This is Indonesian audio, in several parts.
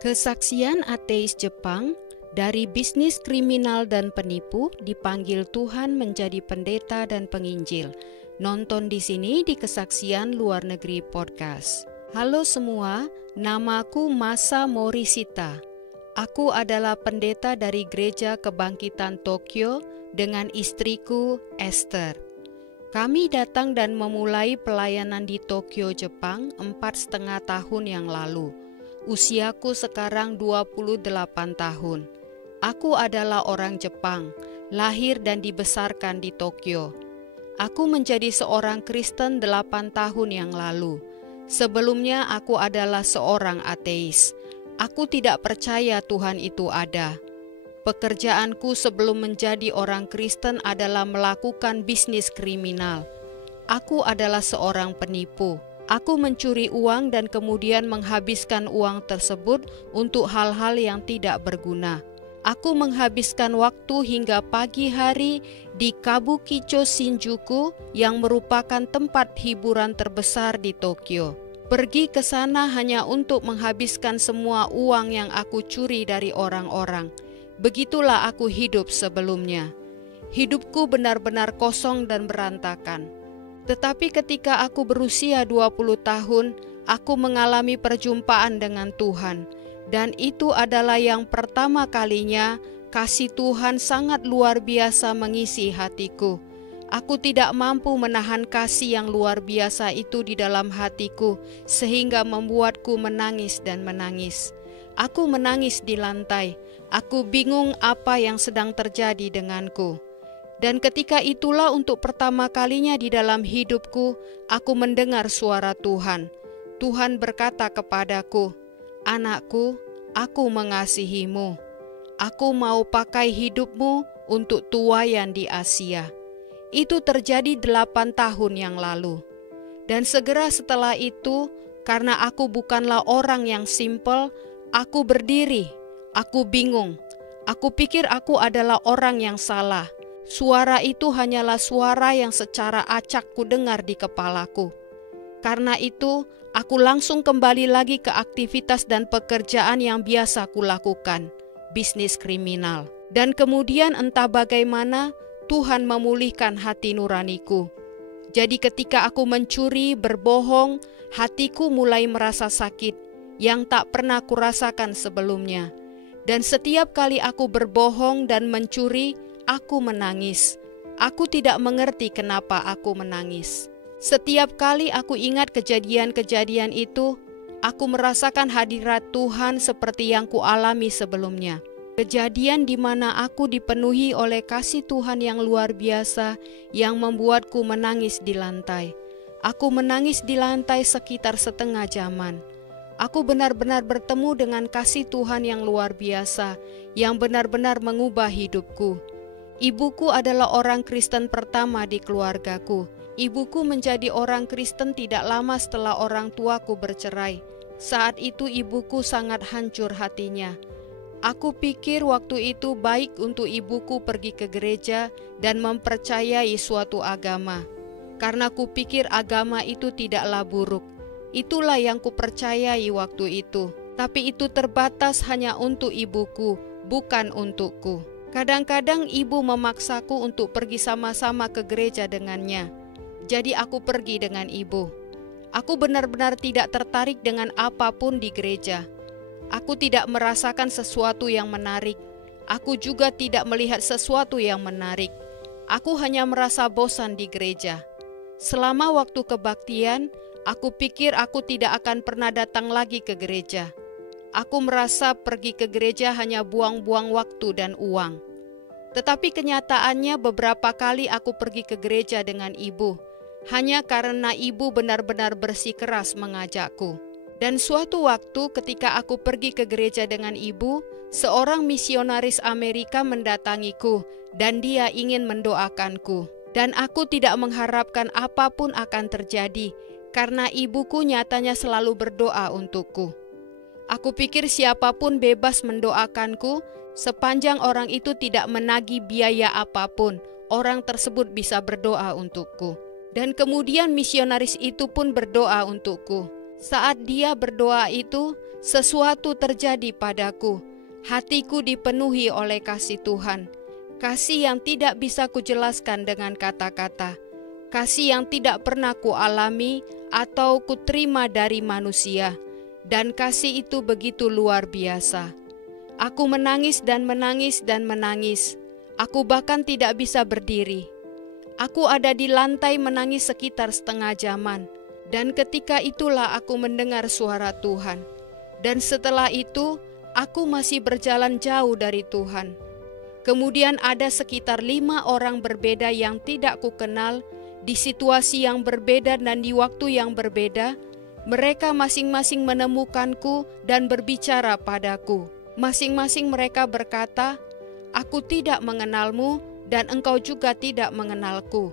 Kesaksian ateis Jepang, dari bisnis kriminal dan penipu dipanggil Tuhan menjadi pendeta dan penginjil. Nonton di sini di Kesaksian Luar Negeri Podcast. Halo semua, namaku Masa Morishita. Aku adalah pendeta dari Gereja Kebangkitan Tokyo dengan istriku Esther. Kami datang dan memulai pelayanan di Tokyo, Jepang 4,5 tahun yang lalu. Usiaku sekarang 28 tahun. Aku adalah orang Jepang, lahir dan dibesarkan di Tokyo. Aku menjadi seorang Kristen 8 tahun yang lalu. Sebelumnya aku adalah seorang ateis. Aku tidak percaya Tuhan itu ada. Pekerjaanku sebelum menjadi orang Kristen adalah melakukan bisnis kriminal. Aku adalah seorang penipu. Aku mencuri uang dan kemudian menghabiskan uang tersebut untuk hal-hal yang tidak berguna. Aku menghabiskan waktu hingga pagi hari di Kabukicho Shinjuku yang merupakan tempat hiburan terbesar di Tokyo. Pergi ke sana hanya untuk menghabiskan semua uang yang aku curi dari orang-orang. Begitulah aku hidup sebelumnya. Hidupku benar-benar kosong dan berantakan. Tetapi ketika aku berusia 20 tahun, aku mengalami perjumpaan dengan Tuhan. Dan itu adalah yang pertama kalinya kasih Tuhan sangat luar biasa mengisi hatiku. Aku tidak mampu menahan kasih yang luar biasa itu di dalam hatiku, sehingga membuatku menangis dan menangis. Aku menangis di lantai. Aku bingung apa yang sedang terjadi denganku. Dan ketika itulah untuk pertama kalinya di dalam hidupku, aku mendengar suara Tuhan. Tuhan berkata kepadaku, "Anakku, aku mengasihimu. Aku mau pakai hidupmu untuk tuaian di Asia." Itu terjadi 8 tahun yang lalu. Dan segera setelah itu, karena aku bukanlah orang yang simpel, aku berdiri. Aku bingung. Aku pikir aku adalah orang yang salah. Suara itu hanyalah suara yang secara acak ku dengar di kepalaku. Karena itu, aku langsung kembali lagi ke aktivitas dan pekerjaan yang biasa kulakukan, bisnis kriminal. Dan kemudian entah bagaimana, Tuhan memulihkan hati nuraniku. Jadi ketika aku mencuri, berbohong, hatiku mulai merasa sakit, yang tak pernah kurasakan sebelumnya. Dan setiap kali aku berbohong dan mencuri, aku menangis. Aku tidak mengerti kenapa aku menangis. Setiap kali aku ingat kejadian-kejadian itu, aku merasakan hadirat Tuhan seperti yang kualami sebelumnya. Kejadian di mana aku dipenuhi oleh kasih Tuhan yang luar biasa yang membuatku menangis di lantai. Aku menangis di lantai sekitar setengah jaman. Aku benar-benar bertemu dengan kasih Tuhan yang luar biasa yang benar-benar mengubah hidupku. Ibuku adalah orang Kristen pertama di keluargaku. Ibuku menjadi orang Kristen tidak lama setelah orang tuaku bercerai. Saat itu ibuku sangat hancur hatinya. Aku pikir waktu itu baik untuk ibuku pergi ke gereja dan mempercayai suatu agama. Karena kupikir agama itu tidaklah buruk. Itulah yang kupercayai waktu itu. Tapi itu terbatas hanya untuk ibuku, bukan untukku. Kadang-kadang ibu memaksaku untuk pergi sama-sama ke gereja dengannya. Jadi aku pergi dengan ibu. Aku benar-benar tidak tertarik dengan apapun di gereja. Aku tidak merasakan sesuatu yang menarik. Aku juga tidak melihat sesuatu yang menarik. Aku hanya merasa bosan di gereja. Selama waktu kebaktian, aku pikir aku tidak akan pernah datang lagi ke gereja. Aku merasa pergi ke gereja hanya buang-buang waktu dan uang. Tetapi kenyataannya beberapa kali aku pergi ke gereja dengan ibu, hanya karena ibu benar-benar bersikeras mengajakku. Dan suatu waktu ketika aku pergi ke gereja dengan ibu, seorang misionaris Amerika mendatangiku dan dia ingin mendoakanku. Dan aku tidak mengharapkan apapun akan terjadi, karena ibuku nyatanya selalu berdoa untukku. Aku pikir siapapun bebas mendoakanku, sepanjang orang itu tidak menagih biaya apapun, orang tersebut bisa berdoa untukku. Dan kemudian misionaris itu pun berdoa untukku. Saat dia berdoa itu, sesuatu terjadi padaku. Hatiku dipenuhi oleh kasih Tuhan, kasih yang tidak bisa kujelaskan dengan kata-kata, kasih yang tidak pernah kualami atau kuterima dari manusia, dan kasih itu begitu luar biasa. Aku menangis dan menangis dan menangis. Aku bahkan tidak bisa berdiri. Aku ada di lantai menangis sekitar setengah jaman, dan ketika itulah aku mendengar suara Tuhan. Dan setelah itu, aku masih berjalan jauh dari Tuhan. Kemudian ada sekitar 5 orang berbeda yang tidak kukenal, di situasi yang berbeda dan di waktu yang berbeda. Mereka masing-masing menemukanku dan berbicara padaku. Masing-masing mereka berkata, "Aku tidak mengenalmu dan engkau juga tidak mengenalku.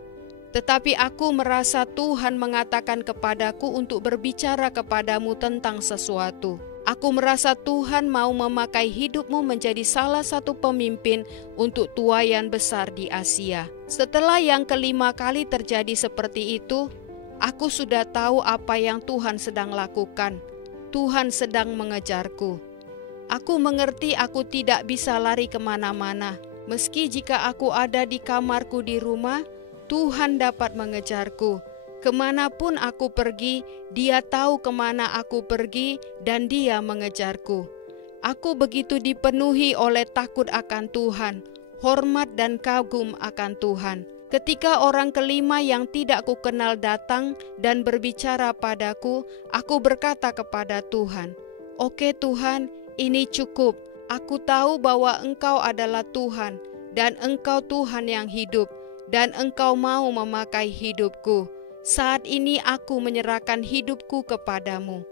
Tetapi aku merasa Tuhan mengatakan kepadaku untuk berbicara kepadamu tentang sesuatu. Aku merasa Tuhan mau memakai hidupmu menjadi salah satu pemimpin untuk tuaian besar di Asia." Setelah yang kelima kali terjadi seperti itu, aku sudah tahu apa yang Tuhan sedang lakukan. Tuhan sedang mengejarku. Aku mengerti aku tidak bisa lari kemana-mana. Meski jika aku ada di kamarku di rumah, Tuhan dapat mengejarku. Kemanapun aku pergi, Dia tahu kemana aku pergi dan Dia mengejarku. Aku begitu dipenuhi oleh takut akan Tuhan, hormat dan kagum akan Tuhan. Ketika orang kelima yang tidak kukenal datang dan berbicara padaku, aku berkata kepada Tuhan, "Oke Tuhan, ini cukup. Aku tahu bahwa Engkau adalah Tuhan dan Engkau Tuhan yang hidup dan Engkau mau memakai hidupku. Saat ini aku menyerahkan hidupku kepadamu."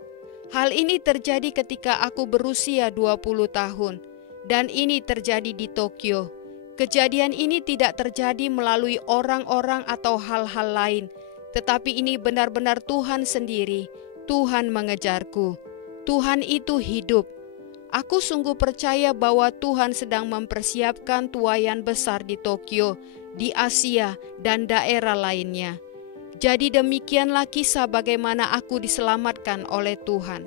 Hal ini terjadi ketika aku berusia 20 tahun, dan ini terjadi di Tokyo. Kejadian ini tidak terjadi melalui orang-orang atau hal-hal lain, tetapi ini benar-benar Tuhan sendiri. Tuhan mengejarku. Tuhan itu hidup. Aku sungguh percaya bahwa Tuhan sedang mempersiapkan tuaian besar di Tokyo, di Asia, dan daerah lainnya. Jadi demikianlah kisah bagaimana aku diselamatkan oleh Tuhan.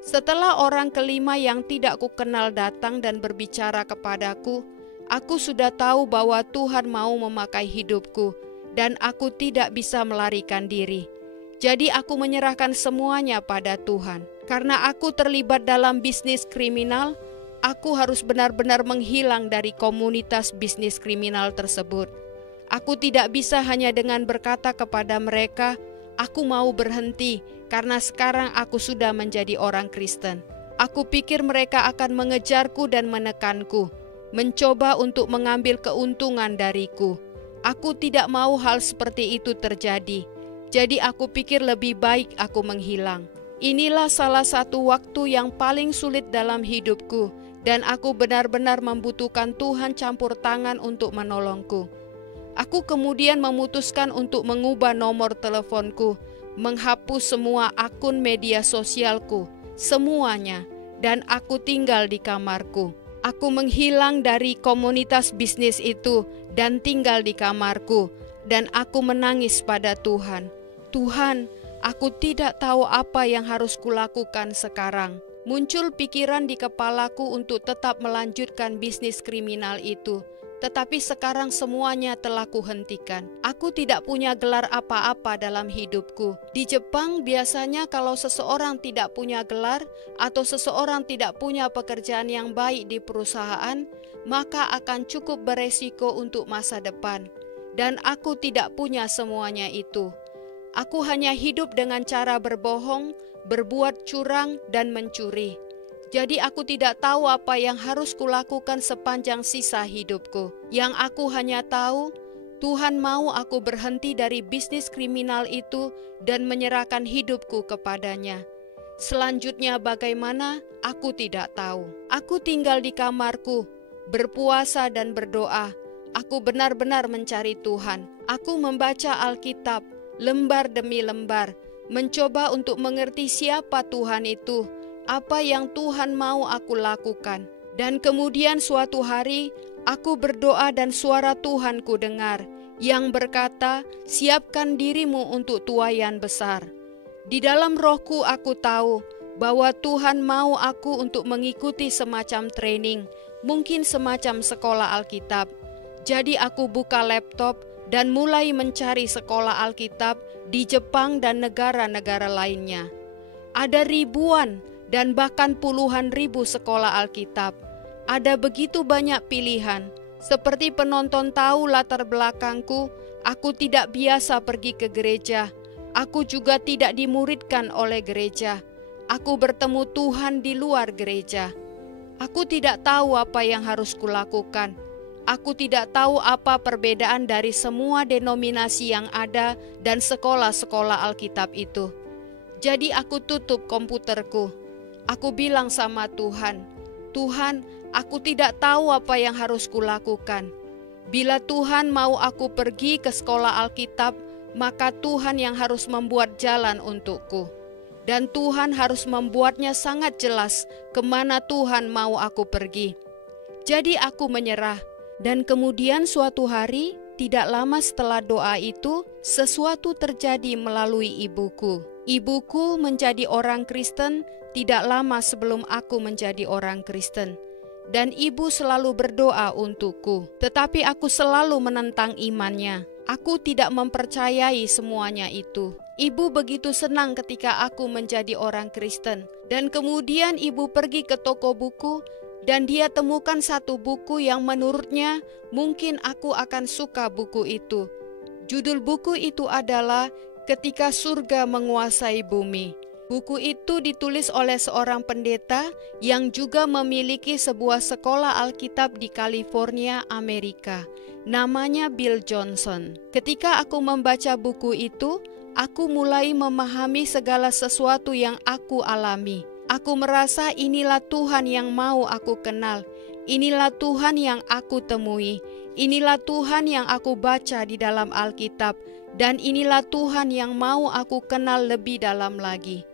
Setelah orang kelima yang tidak kukenal datang dan berbicara kepadaku, aku sudah tahu bahwa Tuhan mau memakai hidupku dan aku tidak bisa melarikan diri. Jadi aku menyerahkan semuanya pada Tuhan. Karena aku terlibat dalam bisnis kriminal, aku harus benar-benar menghilang dari komunitas bisnis kriminal tersebut. Aku tidak bisa hanya dengan berkata kepada mereka, "Aku mau berhenti karena sekarang aku sudah menjadi orang Kristen." Aku pikir mereka akan mengejarku dan menekanku, mencoba untuk mengambil keuntungan dariku. Aku tidak mau hal seperti itu terjadi. Jadi aku pikir lebih baik aku menghilang. Inilah salah satu waktu yang paling sulit dalam hidupku, dan aku benar-benar membutuhkan Tuhan campur tangan untuk menolongku. Aku kemudian memutuskan untuk mengubah nomor teleponku, menghapus semua akun media sosialku, semuanya, dan aku tinggal di kamarku. Aku menghilang dari komunitas bisnis itu dan tinggal di kamarku, dan aku menangis pada Tuhan. "Tuhan, aku tidak tahu apa yang harus kulakukan sekarang." Muncul pikiran di kepalaku untuk tetap melanjutkan bisnis kriminal itu. Tetapi sekarang semuanya telah kuhentikan. Aku tidak punya gelar apa-apa dalam hidupku. Di Jepang biasanya kalau seseorang tidak punya gelar atau seseorang tidak punya pekerjaan yang baik di perusahaan, maka akan cukup beresiko untuk masa depan. Dan aku tidak punya semuanya itu. Aku hanya hidup dengan cara berbohong, berbuat curang, dan mencuri. Jadi aku tidak tahu apa yang harus kulakukan sepanjang sisa hidupku. Yang aku hanya tahu, Tuhan mau aku berhenti dari bisnis kriminal itu dan menyerahkan hidupku kepadanya. Selanjutnya bagaimana, aku tidak tahu. Aku tinggal di kamarku, berpuasa dan berdoa. Aku benar-benar mencari Tuhan. Aku membaca Alkitab, lembar demi lembar, mencoba untuk mengerti siapa Tuhan itu, apa yang Tuhan mau aku lakukan. Dan kemudian suatu hari, aku berdoa dan suara Tuhan ku dengar, yang berkata, "Siapkan dirimu untuk tuaian besar." Di dalam rohku aku tahu bahwa Tuhan mau aku untuk mengikuti semacam training, mungkin semacam sekolah Alkitab. Jadi aku buka laptop dan mulai mencari sekolah Alkitab di Jepang dan negara-negara lainnya. Ada ribuan dan bahkan puluhan ribu sekolah Alkitab. Ada begitu banyak pilihan. Seperti penonton tahu latar belakangku, aku tidak biasa pergi ke gereja. Aku juga tidak dimuridkan oleh gereja. Aku bertemu Tuhan di luar gereja. Aku tidak tahu apa yang harus kulakukan. Aku tidak tahu apa perbedaan dari semua denominasi yang ada dan sekolah-sekolah Alkitab itu. Jadi aku tutup komputerku. Aku bilang sama Tuhan, Tuhan, aku tidak tahu apa yang harus kulakukan. Bila Tuhan mau aku pergi ke sekolah Alkitab, maka Tuhan yang harus membuat jalan untukku. Dan Tuhan harus membuatnya sangat jelas kemana Tuhan mau aku pergi. Jadi aku menyerah. Dan kemudian suatu hari, tidak lama setelah doa itu, sesuatu terjadi melalui ibuku. Ibuku menjadi orang Kristen tidak lama sebelum aku menjadi orang Kristen. Dan ibu selalu berdoa untukku. Tetapi aku selalu menentang imannya. Aku tidak mempercayai semuanya itu. Ibu begitu senang ketika aku menjadi orang Kristen. Dan kemudian ibu pergi ke toko buku dan dia temukan satu buku yang menurutnya mungkin aku akan suka buku itu. Judul buku itu adalah Ketika Surga Menguasai Bumi. Buku itu ditulis oleh seorang pendeta yang juga memiliki sebuah sekolah Alkitab di California, Amerika. Namanya Bill Johnson. Ketika aku membaca buku itu, aku mulai memahami segala sesuatu yang aku alami. Aku merasa inilah Tuhan yang mau aku kenal. Inilah Tuhan yang aku temui. Inilah Tuhan yang aku baca di dalam Alkitab. Dan inilah Tuhan yang mau aku kenal lebih dalam lagi.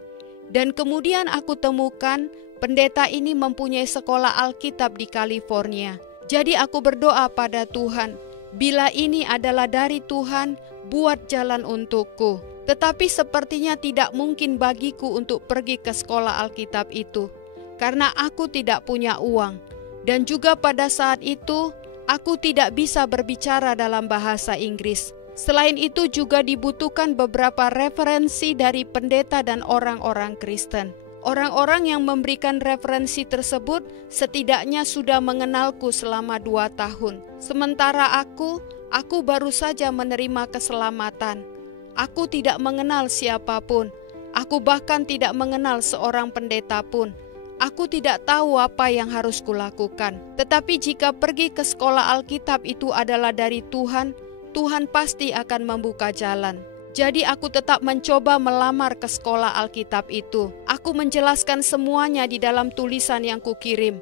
Dan kemudian aku temukan pendeta ini mempunyai sekolah Alkitab di California. Jadi aku berdoa pada Tuhan, bila ini adalah dari Tuhan, buat jalan untukku. Tetapi sepertinya tidak mungkin bagiku untuk pergi ke sekolah Alkitab itu, karena aku tidak punya uang. Dan juga pada saat itu, aku tidak bisa berbicara dalam bahasa Inggris. Selain itu juga dibutuhkan beberapa referensi dari pendeta dan orang-orang Kristen. Orang-orang yang memberikan referensi tersebut setidaknya sudah mengenalku selama 2 tahun. Sementara aku baru saja menerima keselamatan. Aku tidak mengenal siapapun. Aku bahkan tidak mengenal seorang pendeta pun. Aku tidak tahu apa yang harus kulakukan. Tetapi jika pergi ke sekolah Alkitab itu adalah dari Tuhan, Tuhan pasti akan membuka jalan. Jadi aku tetap mencoba melamar ke sekolah Alkitab itu. Aku menjelaskan semuanya di dalam tulisan yang kukirim.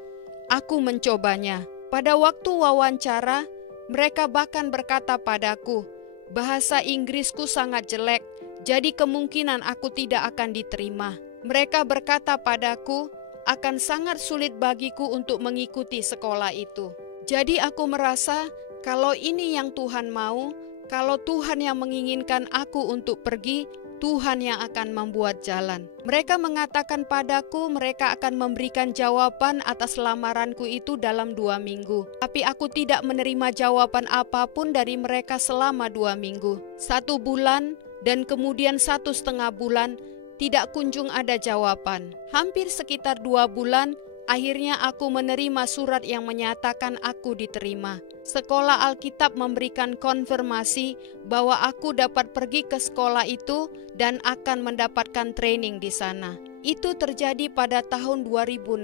Aku mencobanya. Pada waktu wawancara, mereka bahkan berkata padaku, bahasa Inggrisku sangat jelek, jadi kemungkinan aku tidak akan diterima. Mereka berkata padaku, akan sangat sulit bagiku untuk mengikuti sekolah itu. Jadi aku merasa, kalau ini yang Tuhan mau, kalau Tuhan yang menginginkan aku untuk pergi, Tuhan yang akan membuat jalan. Mereka mengatakan padaku mereka akan memberikan jawaban atas lamaranku itu dalam 2 minggu. Tapi aku tidak menerima jawaban apapun dari mereka selama 2 minggu. 1 bulan dan kemudian 1,5 bulan tidak kunjung ada jawaban. Hampir sekitar 2 bulan, akhirnya aku menerima surat yang menyatakan aku diterima. Sekolah Alkitab memberikan konfirmasi bahwa aku dapat pergi ke sekolah itu dan akan mendapatkan training di sana. Itu terjadi pada tahun 2016.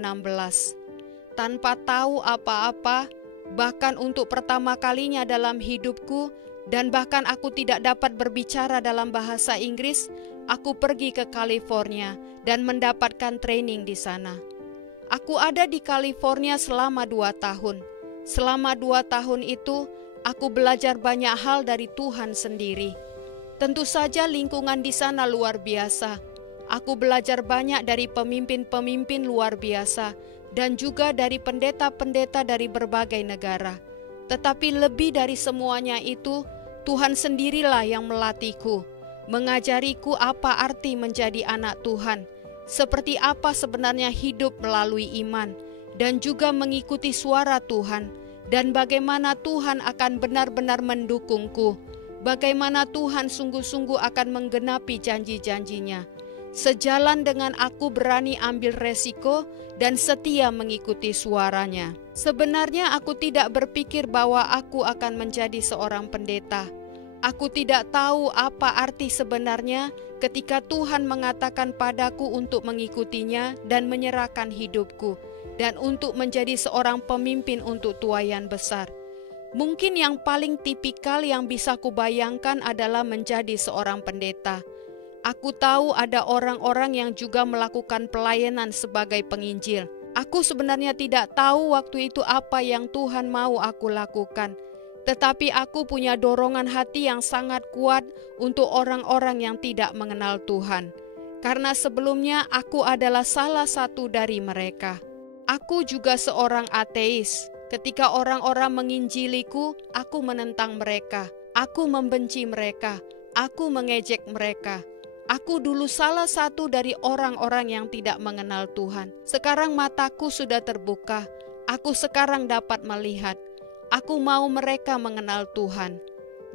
Tanpa tahu apa-apa, bahkan untuk pertama kalinya dalam hidupku, dan bahkan aku tidak dapat berbicara dalam bahasa Inggris, aku pergi ke California dan mendapatkan training di sana. Aku ada di California selama 2 tahun. Selama 2 tahun itu, aku belajar banyak hal dari Tuhan sendiri. Tentu saja lingkungan di sana luar biasa. Aku belajar banyak dari pemimpin-pemimpin luar biasa dan juga dari pendeta-pendeta dari berbagai negara. Tetapi lebih dari semuanya itu, Tuhan sendirilah yang melatihku, mengajariku apa arti menjadi anak Tuhan, seperti apa sebenarnya hidup melalui iman, dan juga mengikuti suara Tuhan, dan bagaimana Tuhan akan benar-benar mendukungku, bagaimana Tuhan sungguh-sungguh akan menggenapi janji-janjinya. Sejalan dengan aku berani ambil resiko dan setia mengikuti suaranya. Sebenarnya aku tidak berpikir bahwa aku akan menjadi seorang pendeta. Aku tidak tahu apa arti sebenarnya ketika Tuhan mengatakan padaku untuk mengikutinya dan menyerahkan hidupku, dan untuk menjadi seorang pemimpin untuk tuaian besar. Mungkin yang paling tipikal yang bisa kubayangkan adalah menjadi seorang pendeta. Aku tahu ada orang-orang yang juga melakukan pelayanan sebagai penginjil. Aku sebenarnya tidak tahu waktu itu apa yang Tuhan mau aku lakukan. Tetapi aku punya dorongan hati yang sangat kuat untuk orang-orang yang tidak mengenal Tuhan. Karena sebelumnya aku adalah salah satu dari mereka. Aku juga seorang ateis. Ketika orang-orang menginjiliku, aku menentang mereka. Aku membenci mereka. Aku mengejek mereka. Aku dulu salah satu dari orang-orang yang tidak mengenal Tuhan. Sekarang mataku sudah terbuka. Aku sekarang dapat melihat. Aku mau mereka mengenal Tuhan.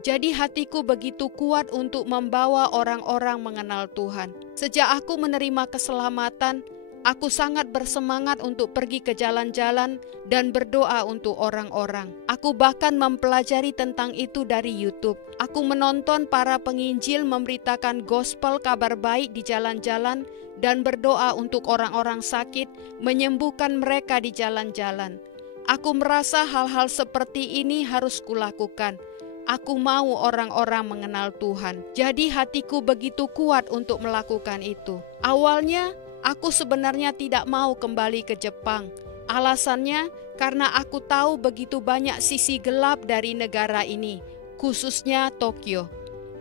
Jadi hatiku begitu kuat untuk membawa orang-orang mengenal Tuhan. Sejak aku menerima keselamatan, aku sangat bersemangat untuk pergi ke jalan-jalan dan berdoa untuk orang-orang. Aku bahkan mempelajari tentang itu dari YouTube. Aku menonton para penginjil memberitakan gospel kabar baik di jalan-jalan dan berdoa untuk orang-orang sakit, menyembuhkan mereka di jalan-jalan. Aku merasa hal-hal seperti ini harus kulakukan. Aku mau orang-orang mengenal Tuhan. Jadi hatiku begitu kuat untuk melakukan itu. Awalnya, aku sebenarnya tidak mau kembali ke Jepang. Alasannya karena aku tahu begitu banyak sisi gelap dari negara ini, khususnya Tokyo.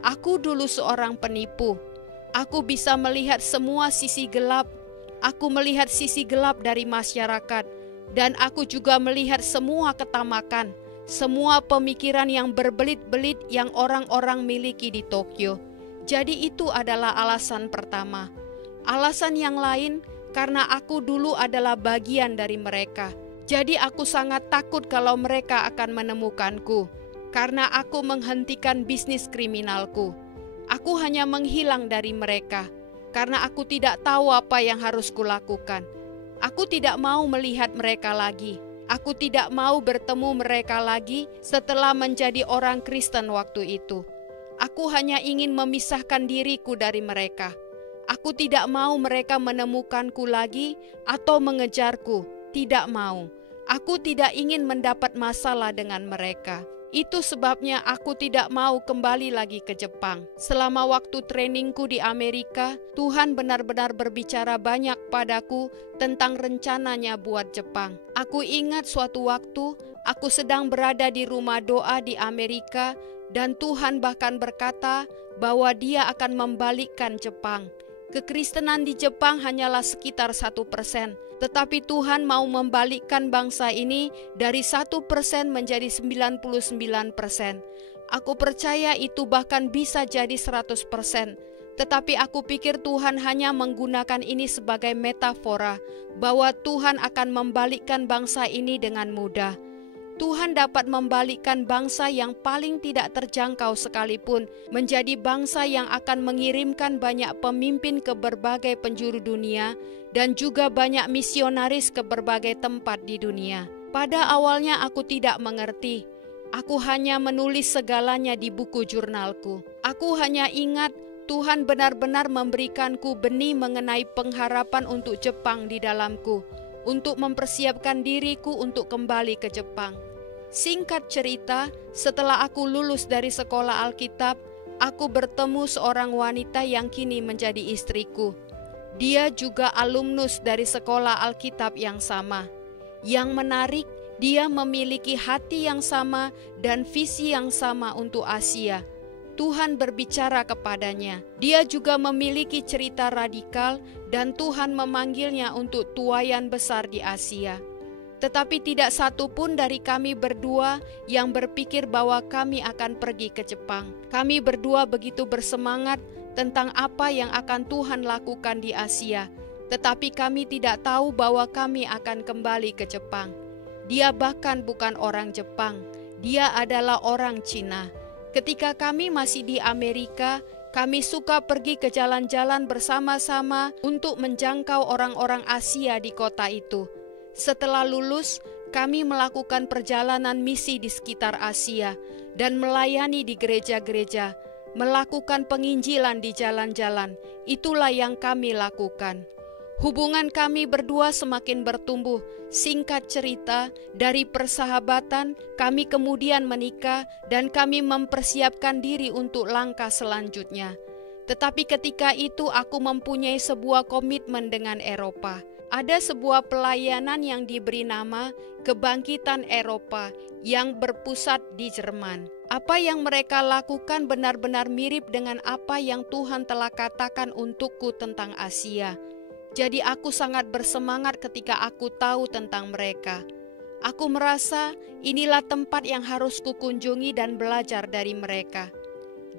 Aku dulu seorang penipu. Aku bisa melihat semua sisi gelap. Aku melihat sisi gelap dari masyarakat. Dan aku juga melihat semua ketamakan, semua pemikiran yang berbelit-belit yang orang-orang miliki di Tokyo. Jadi itu adalah alasan pertama. Alasan yang lain, karena aku dulu adalah bagian dari mereka. Jadi aku sangat takut kalau mereka akan menemukanku, karena aku menghentikan bisnis kriminalku. Aku hanya menghilang dari mereka, karena aku tidak tahu apa yang harus kulakukan. Aku tidak mau melihat mereka lagi. Aku tidak mau bertemu mereka lagi setelah menjadi orang Kristen waktu itu. Aku hanya ingin memisahkan diriku dari mereka. Aku tidak mau mereka menemukanku lagi atau mengejarku. Tidak mau. Aku tidak ingin mendapat masalah dengan mereka. Itu sebabnya aku tidak mau kembali lagi ke Jepang. Selama waktu trainingku di Amerika, Tuhan benar-benar berbicara banyak padaku tentang rencananya buat Jepang. Aku ingat suatu waktu aku sedang berada di rumah doa di Amerika dan Tuhan bahkan berkata bahwa Dia akan membalikkan Jepang. Kekristenan di Jepang hanyalah sekitar 1%, tetapi Tuhan mau membalikkan bangsa ini dari 1% menjadi 99%. Aku percaya itu bahkan bisa jadi 100%, tetapi aku pikir Tuhan hanya menggunakan ini sebagai metafora bahwa Tuhan akan membalikkan bangsa ini dengan mudah. Tuhan dapat membalikkan bangsa yang paling tidak terjangkau sekalipun menjadi bangsa yang akan mengirimkan banyak pemimpin ke berbagai penjuru dunia dan juga banyak misionaris ke berbagai tempat di dunia. Pada awalnya aku tidak mengerti. Aku hanya menulis segalanya di buku jurnalku. Aku hanya ingat Tuhan benar-benar memberikanku benih mengenai pengharapan untuk Jepang di dalamku, untuk mempersiapkan diriku untuk kembali ke Jepang. Singkat cerita, setelah aku lulus dari sekolah Alkitab, aku bertemu seorang wanita yang kini menjadi istriku. Dia juga alumnus dari sekolah Alkitab yang sama. Yang menarik, dia memiliki hati yang sama dan visi yang sama untuk Asia. Tuhan berbicara kepadanya. Dia juga memiliki cerita radikal dan Tuhan memanggilnya untuk tuaian besar di Asia. Tetapi tidak satu pun dari kami berdua yang berpikir bahwa kami akan pergi ke Jepang. Kami berdua begitu bersemangat tentang apa yang akan Tuhan lakukan di Asia. tetapi kami tidak tahu bahwa kami akan kembali ke Jepang. Dia bahkan bukan orang Jepang, dia adalah orang Cina. Ketika kami masih di Amerika, kami suka pergi ke jalan-jalan bersama-sama untuk menjangkau orang-orang Asia di kota itu. Setelah lulus, kami melakukan perjalanan misi di sekitar Asia dan melayani di gereja-gereja, melakukan penginjilan di jalan-jalan. Itulah yang kami lakukan. Hubungan kami berdua semakin bertumbuh. Singkat cerita, dari persahabatan kami kemudian menikah dan kami mempersiapkan diri untuk langkah selanjutnya. Tetapi ketika itu aku mempunyai sebuah komitmen dengan Eropa. Ada sebuah pelayanan yang diberi nama Kebangkitan Eropa yang berpusat di Jerman. Apa yang mereka lakukan benar-benar mirip dengan apa yang Tuhan telah katakan untukku tentang Asia. Jadi aku sangat bersemangat ketika aku tahu tentang mereka. Aku merasa inilah tempat yang harus kukunjungi dan belajar dari mereka.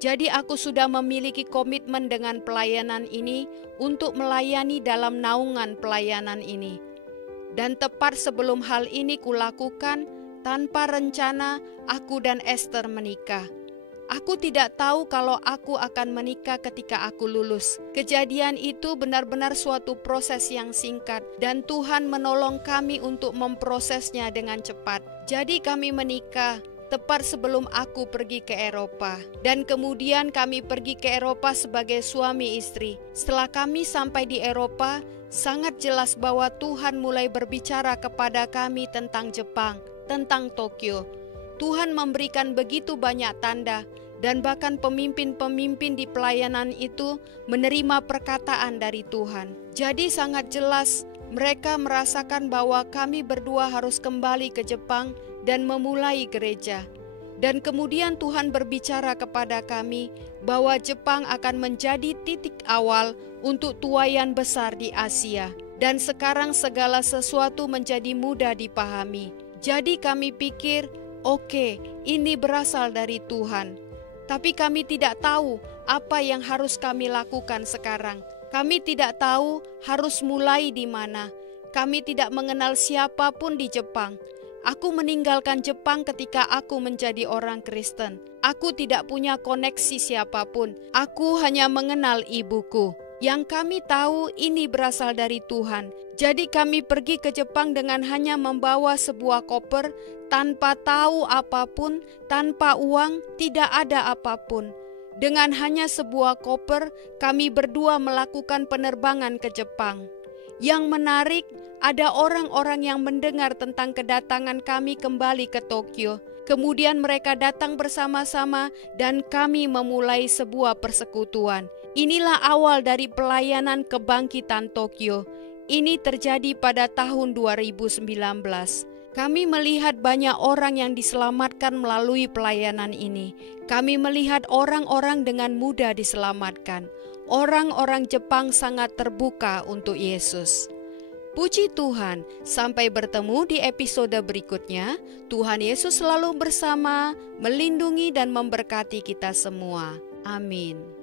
Jadi aku sudah memiliki komitmen dengan pelayanan ini untuk melayani dalam naungan pelayanan ini. Dan tepat sebelum hal ini kulakukan, tanpa rencana aku dan Esther menikah. Aku tidak tahu kalau aku akan menikah ketika aku lulus. Kejadian itu benar-benar suatu proses yang singkat dan Tuhan menolong kami untuk memprosesnya dengan cepat. Jadi kami menikah tepat sebelum aku pergi ke Eropa. Dan kemudian kami pergi ke Eropa sebagai suami istri. Setelah kami sampai di Eropa, sangat jelas bahwa Tuhan mulai berbicara kepada kami tentang Jepang, tentang Tokyo. Tuhan memberikan begitu banyak tanda dan bahkan pemimpin-pemimpin di pelayanan itu menerima perkataan dari Tuhan. Jadi sangat jelas mereka merasakan bahwa kami berdua harus kembali ke Jepang dan memulai gereja. Dan kemudian Tuhan berbicara kepada kami bahwa Jepang akan menjadi titik awal untuk tuaian besar di Asia. Dan sekarang segala sesuatu menjadi mudah dipahami. Jadi kami pikir, oke, ini berasal dari Tuhan. Tapi kami tidak tahu apa yang harus kami lakukan sekarang. Kami tidak tahu harus mulai di mana. Kami tidak mengenal siapapun di Jepang. Aku meninggalkan Jepang ketika aku menjadi orang Kristen. Aku tidak punya koneksi siapapun. Aku hanya mengenal ibuku. Yang kami tahu ini berasal dari Tuhan. Jadi kami pergi ke Jepang dengan hanya membawa sebuah koper, tanpa tahu apapun, tanpa uang, tidak ada apapun. Dengan hanya sebuah koper, kami berdua melakukan penerbangan ke Jepang. Yang menarik, ada orang-orang yang mendengar tentang kedatangan kami kembali ke Tokyo. Kemudian mereka datang bersama-sama dan kami memulai sebuah persekutuan. Inilah awal dari pelayanan kebangkitan Tokyo. Ini terjadi pada tahun 2019. Kami melihat banyak orang yang diselamatkan melalui pelayanan ini. Kami melihat orang-orang dengan mudah diselamatkan. Orang-orang Jepang sangat terbuka untuk Yesus. Puji Tuhan, sampai bertemu di episode berikutnya. Tuhan Yesus selalu bersama, melindungi dan memberkati kita semua. Amin.